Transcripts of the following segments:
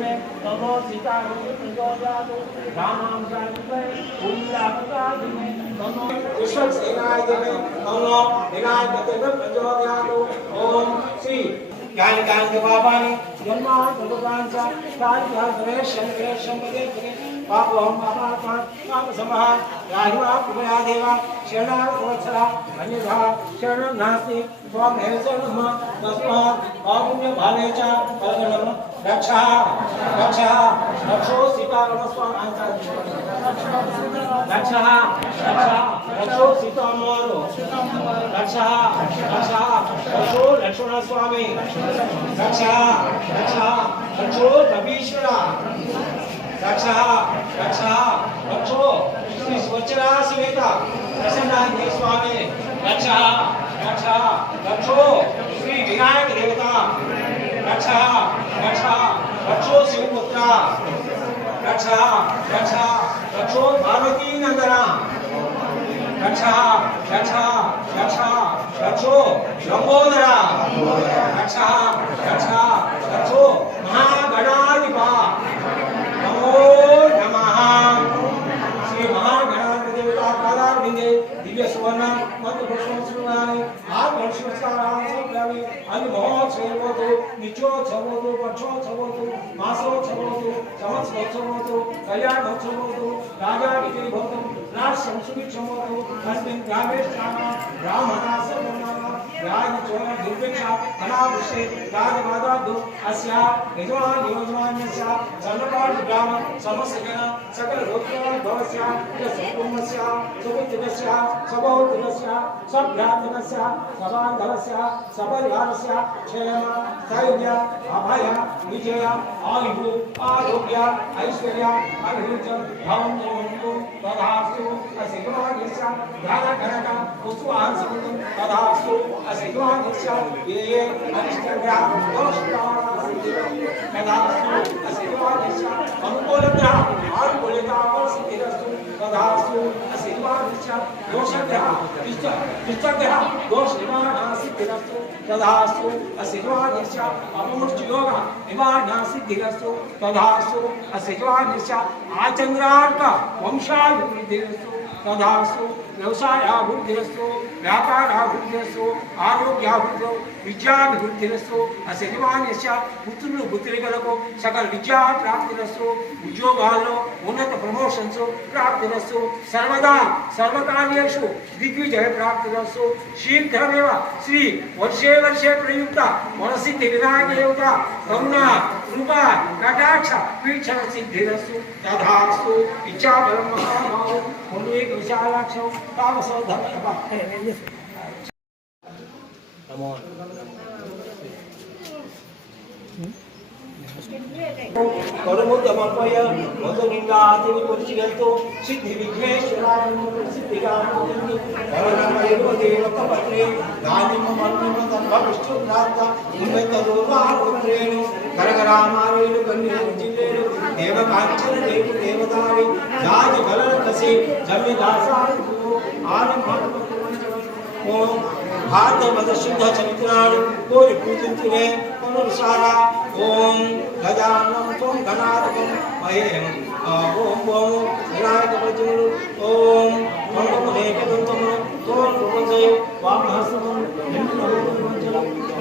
मे तव सीतारामाचार्य रामाचार्य कुंजाचार्य मे तमो कृष्ण सेनाय मे तमो विनाय कतन प्रचोदयातो ओम श्री ज्ञान ज्ञान के बाबा ने जन्मा भगवान सा काल का सुरेश शंकर शंकर के पाप हम पापा पाप समहार राहिवा कृपया देवा शरणा वत्सला अन्यथा शरण नास्ति त्वं हे सर्वम तस्मात् आगम्य भावे च परगणम రక్ష రక్ష రక్షో సీతారామ స్వామి రక్ష రక్ష రక్షో సీతారామారు రక్ష రక్ష రక్షో లక్ష్మణ స్వామి రక్ష రక్ష రక్షో కవీశ్వర రక్ష రక్ష రక్షో శ్రీ స్వచ్ఛరా సమేత ప్రసన్నాంజనేయ స్వామి రక్ష రక్ష రక్షో శ్రీ వినాయక దేవత రక్ష 여차 여초 세우고다 여차 여차 여초 바로 뛰는다라. 여차 여차 여차 여초 영원하라. 여차 여차 పాదారవిందే దివ్య సువర్ణ మంత్ర పుష్పస్నాని ఆత్మ నిత్యోత్సవోతు పక్షోత్సవోతు మాసోత్సవోతు సంవత్సరోత్సవోతు కళ్యాణోత్సవోతు రాజా విజయ భవతం రాష్ట్రం తస్మిన్ గ్రామే స్థాన బ్రాహ్మణాస राजचोरण दुर्भिक्षा अनावृष्टि राजवादादु अस्या निजवान योजवान्यस्या सर्वकार्य ग्राम समस्यगण सकल रोगप्रवण भवस्या यस्कुमस्या सुपुत्रस्या सबहुत्रस्या सभ्रातनस्या सबान्धवस्या सबरिवारस्या क्षेम स्थैर्य अभय विजय आयु आरोग्य ऐश्वर्य अभिरुचम भवं तदास्तु असिगुणाग्रस्य ध्यानकरक वस्तु तो आंसकुतं तदास्तु असिद्वानिश्च ये ये अनिष्टग्रह दोषप्राणाः तदास्तु असिद्वानिश्च अनुकूलग्रह अनुकूलतां सिद्धिरस्तु तदास्तु असिद्वानिश्च दोषग्रह तिष्ठ तिष्ठग्रह दोषनिवारणा सिद्धिरस्तु तदास्तु असिद्वानिश्च अमूर्तयोगः निवारणा सिद्धिरस्तु तदास्तु असिद्वानिश्च आचन्द्रार्थ वंशाभिवृद्धिरस्तु तदास्तु వ్యవసాయాభివృద్ధిరస్తు వ్యాపారాభివృద్ధిరస్తు ఆరోగ్యాభివృద్ధి విద్యాభివృద్ధిరస్తు అశనివాన్యస్య పుత్రులు బుద్ధిగలకు సకల విద్యా ప్రాప్తిరస్తు ఉద్యోగాల్లో ఉన్నత ప్రమోషన్స్ ప్రాప్తిరస్తు సర్వదా సర్వకార్యేషు దిగ్విజయ ప్రాప్తిరస్తు శీఘ్రమేవ శ్రీ వర్షే వర్షే ప్రయుక్త వరసిద్ధి వినాయక దేవత కరుణ కృప కటాక్ష వీక్షణ సిద్ధిరస్తు తథాస్తు ఇచ్చాబలం మహాభావం పుణ్యేక విశాలాక్షం కరుణమయో దేవతపత్రే దానిమ మన్నిమ దంభ విష్ణుభ్రాత శుద్ధ చరిత్రాలు కోరి పూజించువే పునరుసార ఓం గజానం త్వం గణాధిపం మహేం ఓం ఓం వినాయక ప్రజలు ఓం మంగళేక దంతము తోం ప్రపంచయ వామహస్తమం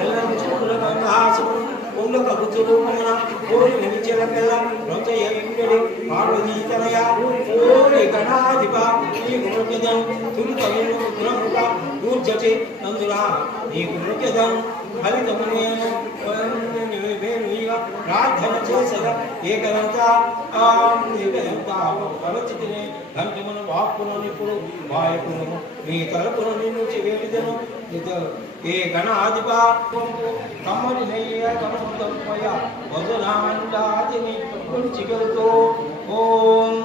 ఎల్లం చిత్తుల గంధహాసమం బుద్ధి రూపమున కోరి నిలిచెలకెల్ల రొంచయ ఇంగడి పార్వతీ తనయ కోరి గణాధిప ఈ గుణకదం తులు తగిన ఊర్జటి నందురా ఈ గుణకదం ఫలితమునేను ప్రార్థన చేసద ఏకదంత ఏకదంత భగవతిని గంటమును వాక్కును ఇప్పుడు వాయకును నీ తలపును నిన్ను వేడిదను ఏ గణాధిప కమ్మడి నెయ్య కమ్మయ ఓం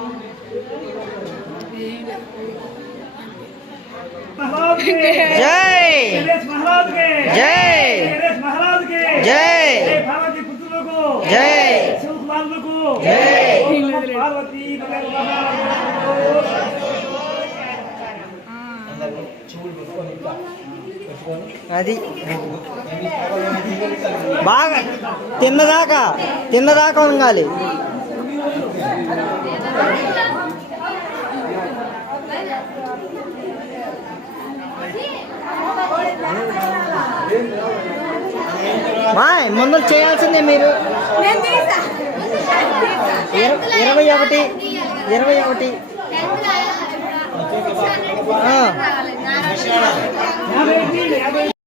महाराज के जय गणेश महाराज के जय गणेश महाराज के जय जय पार्वती पुत्रों को जय शिव कुमार को जय। ओम नमः पार्वती అందరూ చెవులు పెట్టుకొని ఇట్లా పెట్టుకొని అది ఎన్ని కావాలని తీయగలుగుతారు. బాగా తిన్నదాకా తిన్నదాకా ఉండాలి మాయ్ ముందు చేయాల్సిందే మీరు. ఇరవై ఒకటి ఇరవై ఒకటి.